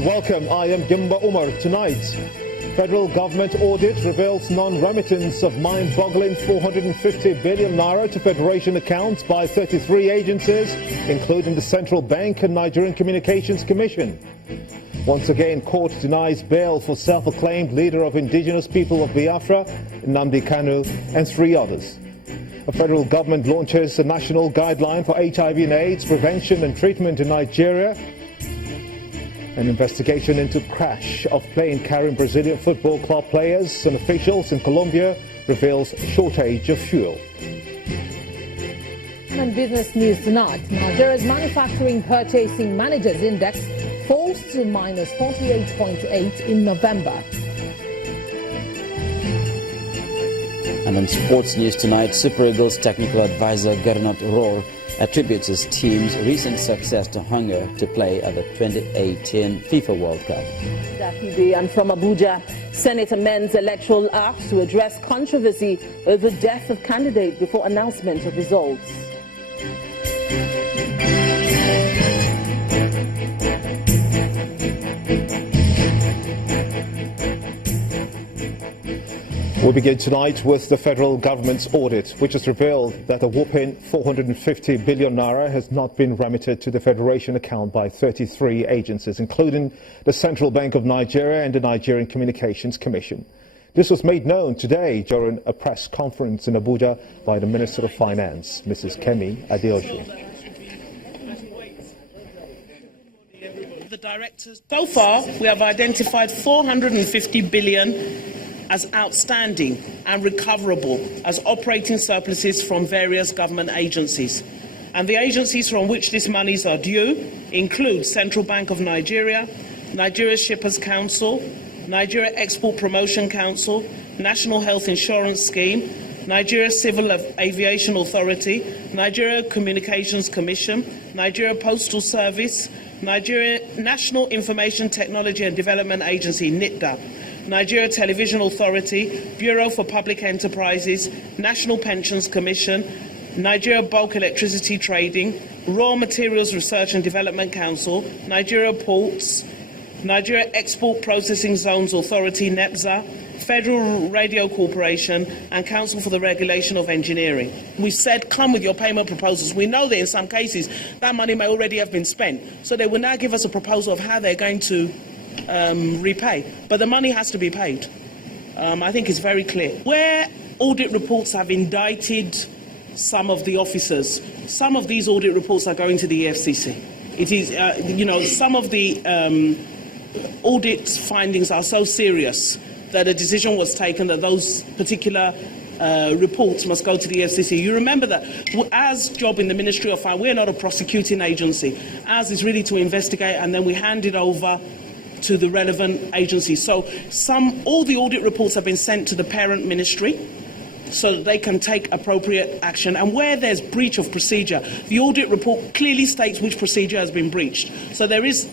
and welcome. I am Gimba Umar. Tonight, federal government audit reveals non-remittance of mind-boggling 450 billion naira to Federation accounts by 33 agencies, including the Central Bank and Nigerian Communications Commission. Once again, court denies bail for self-acclaimed leader of indigenous people of Biafra, Nnamdi Kalu, and 3 others. The federal government launches a national guideline for HIV and AIDS prevention and treatment in Nigeria. An investigation into crash of plane carrying Brazilian football club players and officials in Colombia reveals shortage of fuel. And business news tonight, Nigeria's manufacturing purchasing managers index falls to minus 48.8 in November. And on sports news tonight, Super Eagles technical advisor Gernot Rohr attributes his team's recent success to hunger to play at the 2018 FIFA World Cup. And from Abuja, Senate amends Electoral Act to address controversy over death of candidate before announcement of results. We begin tonight with the federal government's audit, which has revealed that a whopping 450 billion naira has not been remitted to the Federation account by 33 agencies, including the Central Bank of Nigeria and the Nigerian Communications Commission. This was made known today during a press conference in Abuja by the Minister of Finance, Mrs. Kemi Adeosun. The directors. So far, we have identified 450 billion as outstanding and recoverable as operating surpluses from various government agencies. And the agencies from which these monies are due include Central Bank of Nigeria, Nigeria Shippers Council, Nigeria Export Promotion Council, National Health Insurance Scheme, Nigeria Civil Aviation Authority, Nigeria Communications Commission, Nigeria Postal Service, Nigeria National Information Technology and Development Agency, NITDA, Nigeria Television Authority, Bureau for Public Enterprises, National Pensions Commission, Nigeria Bulk Electricity Trading, Raw Materials Research and Development Council, Nigeria Ports, Nigeria Export Processing Zones Authority, NEPZA, Federal Radio Corporation, and Council for the Regulation of Engineering. We said, come with your payment proposals. We know that in some cases that money may already have been spent. So they will now give us a proposal of how they're going to repay. But the money has to be paid. I think it's very clear. Where audit reports have indicted some of the officers, some of these audit reports are going to the EFCC. It is, some of the audit findings are so serious that a decision was taken that those particular reports must go to the EFCC. You remember that as job in the Ministry of Finance, we're not a prosecuting agency. Ours is really to investigate, and then we hand it over to the relevant agencies. So all the audit reports have been sent to the parent ministry so that they can take appropriate action. And where there's breach of procedure, the audit report clearly states which procedure has been breached. So there is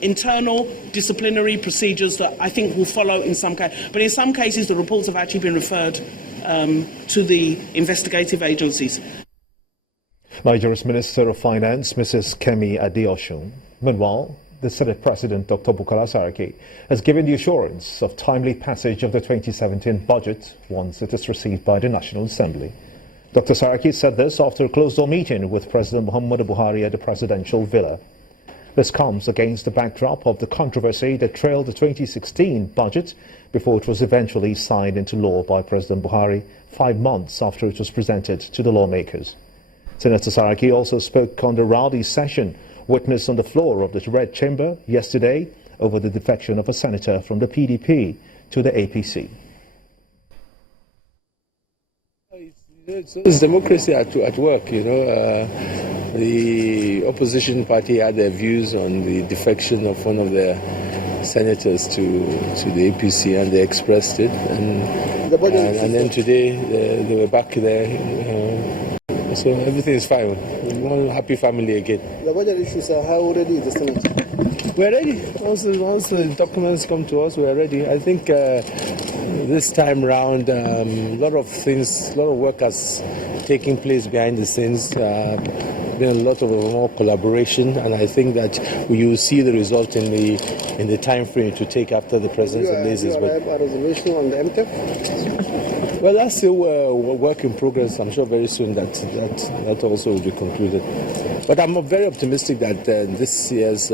internal disciplinary procedures that I think will follow in some cases. But in some cases, the reports have actually been referred to the investigative agencies. Nigeria's Minister of Finance, Mrs. Kemi Adeosun. Meanwhile, the Senate President, Dr. Bukola Saraki, has given the assurance of timely passage of the 2017 budget once it is received by the National Assembly. Dr. Saraki said this after a closed-door meeting with President Muhammadu Buhari at the presidential villa. This comes against the backdrop of the controversy that trailed the 2016 budget before it was eventually signed into law by President Buhari 5 months after it was presented to the lawmakers. Senator Saraki also spoke on the rowdy session witnessed on the floor of the Red Chamber yesterday over the defection of a senator from the PDP to the APC. It's democracy at work, the opposition party had their views on the defection of one of their senators to the APC, and they expressed it. And then today they were back there. So everything is fine. One happy family again. The budget issues are how ready is the Senate? We're ready. Once the documents come to us, we're ready. I think this time round, a lot of work has taken place behind the scenes. been a lot of more collaboration, and I think that you will see the result in the time frame to take after the president releases. But a resolution on the MTF? Well, that's still a work in progress. I'm sure very soon that also will be concluded. But I'm very optimistic that this year's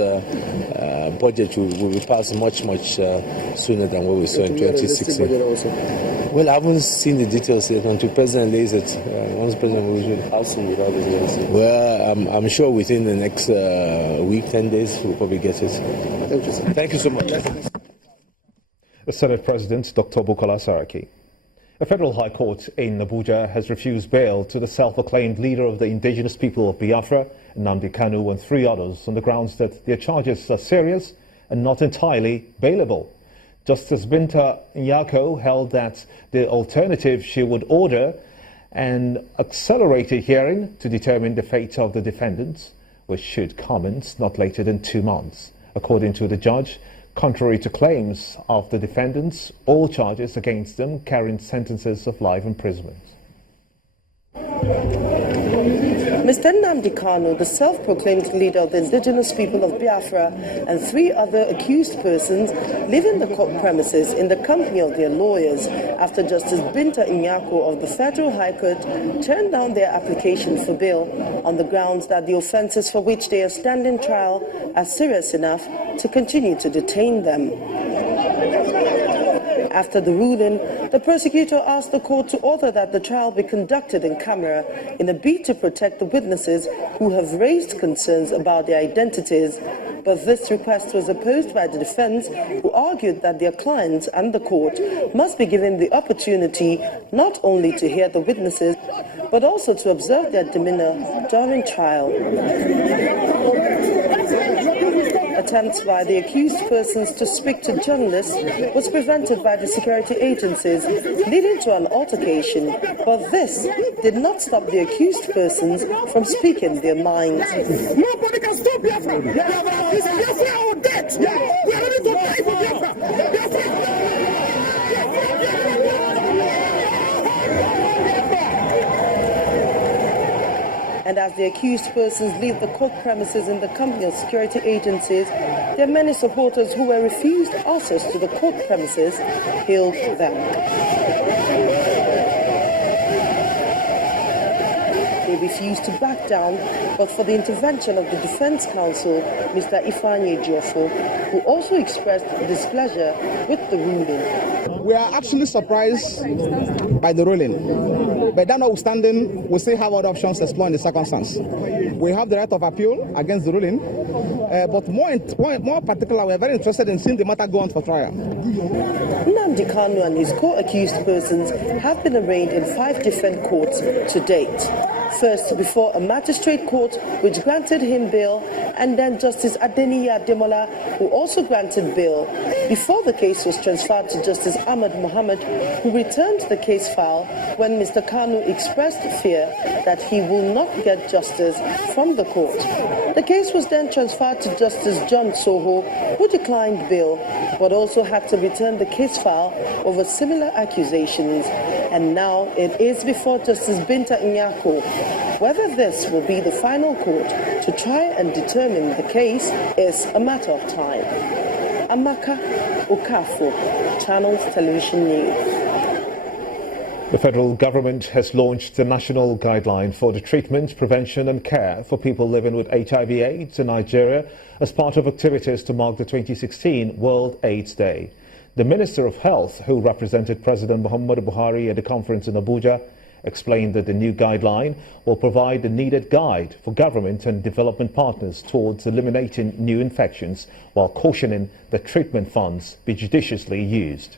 budget will be passed much sooner than what we saw in 2016. Well, I haven't seen the details yet until President lays it. Once President will issue it. How soon will all the details? Well, I'm sure within the next week, 10 days, we'll probably get it. Thank you, sir. Thank you so much. The Senate President, Dr. Bukola Saraki. A federal high court in Abuja has refused bail to the self-proclaimed leader of the indigenous people of Biafra, Nnamdi Kalu, and 3 others on the grounds that their charges are serious and not entirely bailable. Justice Binta Nyako held that the alternative, she would order an accelerated hearing to determine the fate of the defendants, which should commence not later than 2 months. According to the judge, contrary to claims of the defendants, all charges against them carry sentences of life imprisonment. Mr. Nnamdi Kanu, the self-proclaimed leader of the indigenous people of Biafra, and 3 other accused persons live in the court premises in the company of their lawyers after Justice Binta Nyako of the Federal High Court turned down their application for bail on the grounds that the offences for which they are standing trial are serious enough to continue to detain them. After the ruling, the prosecutor asked the court to order that the trial be conducted in camera in a bid to protect the witnesses who have raised concerns about their identities. But this request was opposed by the defense, who argued that their clients and the court must be given the opportunity not only to hear the witnesses, but also to observe their demeanor during trial. Attempts by the accused persons to speak to journalists was prevented by the security agencies, leading to an altercation, but this did not stop the accused persons from speaking their minds. Nobody can stop Biafra. Biafra is Biafra or death. We are ready to die for Biafra. And as the accused persons leave the court premises in the company of security agencies, there are many supporters who were refused access to the court premises hailed them. They refused to back down, but for the intervention of the defense counsel, Mr. Ifeanyi Ejiofor, who also expressed displeasure with the ruling. We are actually surprised by the ruling, but that notwithstanding, we still have other options to explore in the circumstance. We have the right of appeal against the ruling, but more particular, we are very interested in seeing the matter go on for trial. Nnamdi Kanu and his co-accused persons have been arraigned in 5 different courts to date. First, before a magistrate court which granted him bail, and then Justice Adeniyi Ademola, who also granted bail, before the case was transferred to Justice Ahmed Mohammed, who returned the case file when Mr. Kanu expressed fear that he will not get justice from the court. The case was then transferred to Justice John Soho, who declined bail, but also had to return the case file over similar accusations. And now it is before Justice Binta Nyako. Whether this will be the final court to try and determine the case is a matter of time. Amaka Okafo, Channels Television News. The federal government has launched the national guideline for the treatment, prevention and care for people living with HIV/AIDS in Nigeria as part of activities to mark the 2016 World AIDS Day. The Minister of Health, who represented President Muhammadu Buhari at the conference in Abuja, explained that the new guideline will provide the needed guide for government and development partners towards eliminating new infections, while cautioning that treatment funds be judiciously used.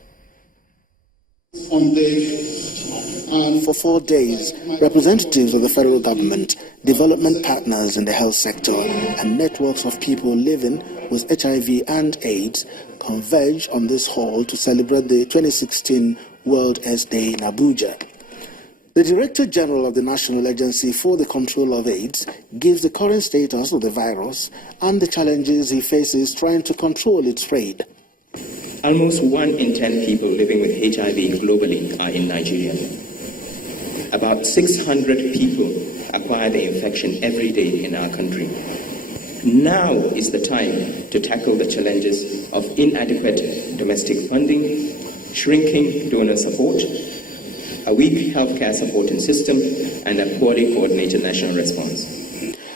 And for 4 days, representatives of the federal government, development partners in the health sector, and networks of people living with HIV and AIDS converge on this hall to celebrate the 2016 World AIDS Day in Abuja. The Director General of the National Agency for the Control of AIDS gives the current status of the virus and the challenges he faces trying to control its spread. Almost 1 in 10 people living with HIV globally are in Nigeria. About 600 people acquire the infection every day in our country. Now is the time to tackle the challenges of inadequate domestic funding, shrinking donor support, a weak healthcare supporting system, and a poorly coordinated national response.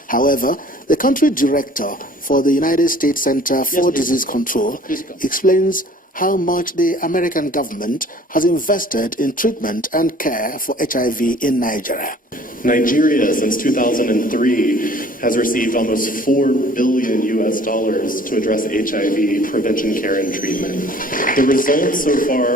However, the country director for the United States Center for Disease Control explains how much the American government has invested in treatment and care for HIV in Nigeria. Nigeria, since 2003, has received almost $4 billion to address HIV prevention, care, and treatment. The results so far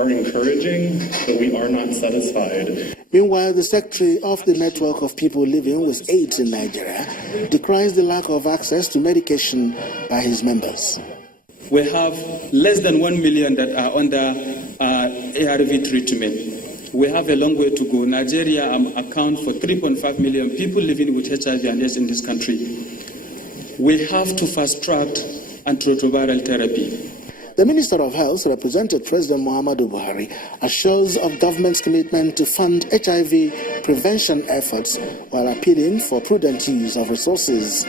are encouraging, but we are not satisfied. Meanwhile, the secretary of the Network of People Living with AIDS in Nigeria decries the lack of access to medication by his members. We have less than 1 million that are under ARV treatment. We have a long way to go. Nigeria accounts for 3.5 million people living with HIV and AIDS in this country. We have to fast-track antiretroviral therapy. The Minister of Health, represented President Muhammadu Buhari, assures of government's commitment to fund HIV prevention efforts while appealing for prudent use of resources.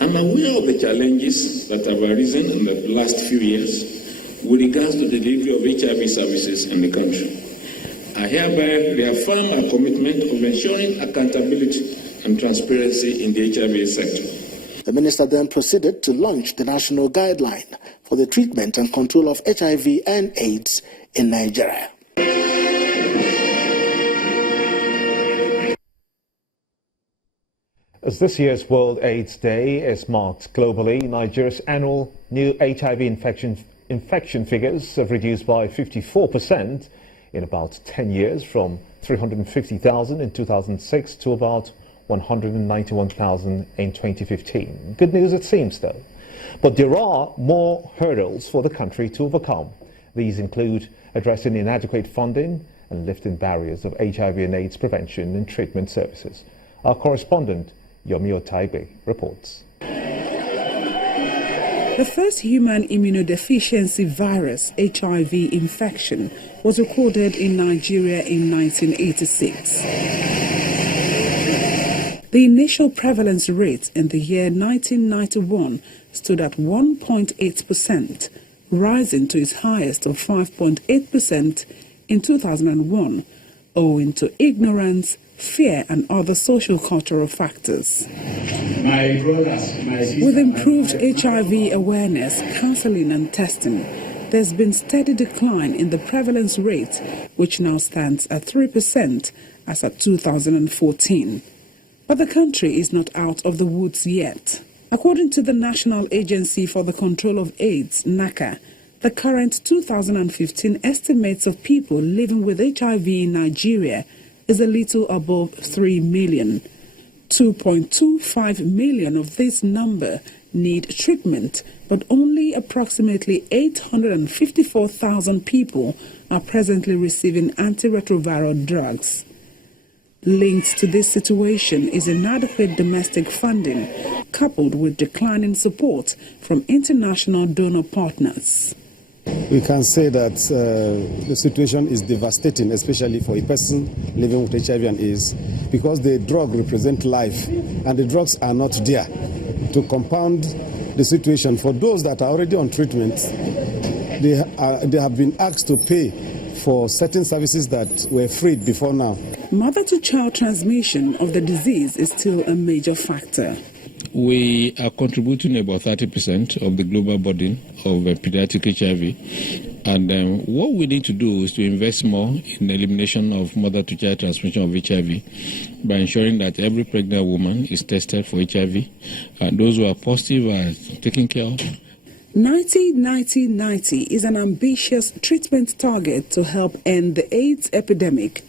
I'm aware of the challenges that have arisen in the last few years with regards to the delivery of HIV services in the country. I hereby reaffirm our commitment of ensuring accountability and transparency in the HIV sector. The minister then proceeded to launch the national guideline for the treatment and control of HIV and AIDS in Nigeria. As this year's World AIDS Day is marked globally, Nigeria's annual new HIV infection figures have reduced by 54% in about 10 years, from 350,000 in 2006 to about 191,000 in 2015. Good news it seems, though. But there are more hurdles for the country to overcome. These include addressing inadequate funding and lifting barriers of HIV and AIDS prevention and treatment services. Our correspondent, Yomi Otaibe, reports. The first human immunodeficiency virus, HIV infection, was recorded in Nigeria in 1986. The initial prevalence rate in the year 1991 stood at 1.8%, rising to its highest of 5.8% in 2001, owing to ignorance, fear and other social-cultural factors. With improved HIV awareness, counseling and testing, there's been steady decline in the prevalence rate, which now stands at 3% as at 2014. But the country is not out of the woods yet. According to the National Agency for the Control of AIDS, NACA, the current 2015 estimates of people living with HIV in Nigeria is a little above 3 million. 2.25 million of this number need treatment, but only approximately 854,000 people are presently receiving antiretroviral drugs. Linked to this situation is inadequate domestic funding, coupled with declining support from international donor partners. We can say that the situation is devastating, especially for a person living with HIV and AIDS, because the drug represents life and the drugs are not there. To compound the situation, for those that are already on treatment, they have been asked to pay for certain services that were freed before now. Mother-to-child transmission of the disease is still a major factor. We are contributing about 30% of the global burden of pediatric HIV. And what we need to do is to invest more in the elimination of mother-to-child transmission of HIV by ensuring that every pregnant woman is tested for HIV. And those who are positive are taken care of. 90-90-90 is an ambitious treatment target to help end the AIDS epidemic.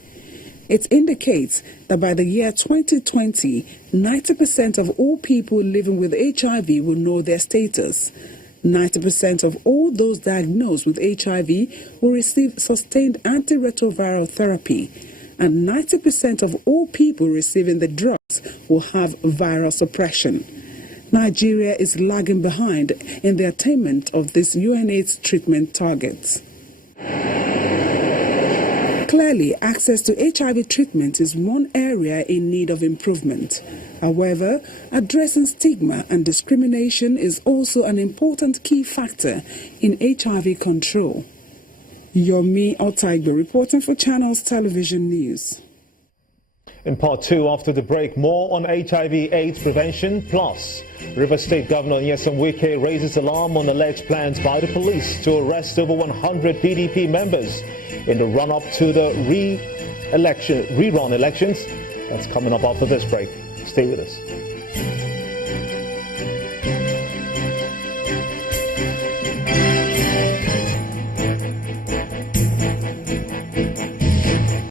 It indicates that by the year 2020, 90% of all people living with HIV will know their status. 90% of all those diagnosed with HIV will receive sustained antiretroviral therapy, and 90% of all people receiving the drugs will have viral suppression. Nigeria is lagging behind in the attainment of these UNAIDS treatment targets. Clearly, access to HIV treatment is one area in need of improvement. However, addressing stigma and discrimination is also an important key factor in HIV control. Yomi Otaigbe reporting for Channels Television News. In part two, after the break, more on HIV/AIDS prevention. Plus, Rivers State Governor Nyesom Wike raises alarm on alleged plans by the police to arrest over 100 PDP members in the run-up to the rerun elections. That's coming up after this break. Stay with us.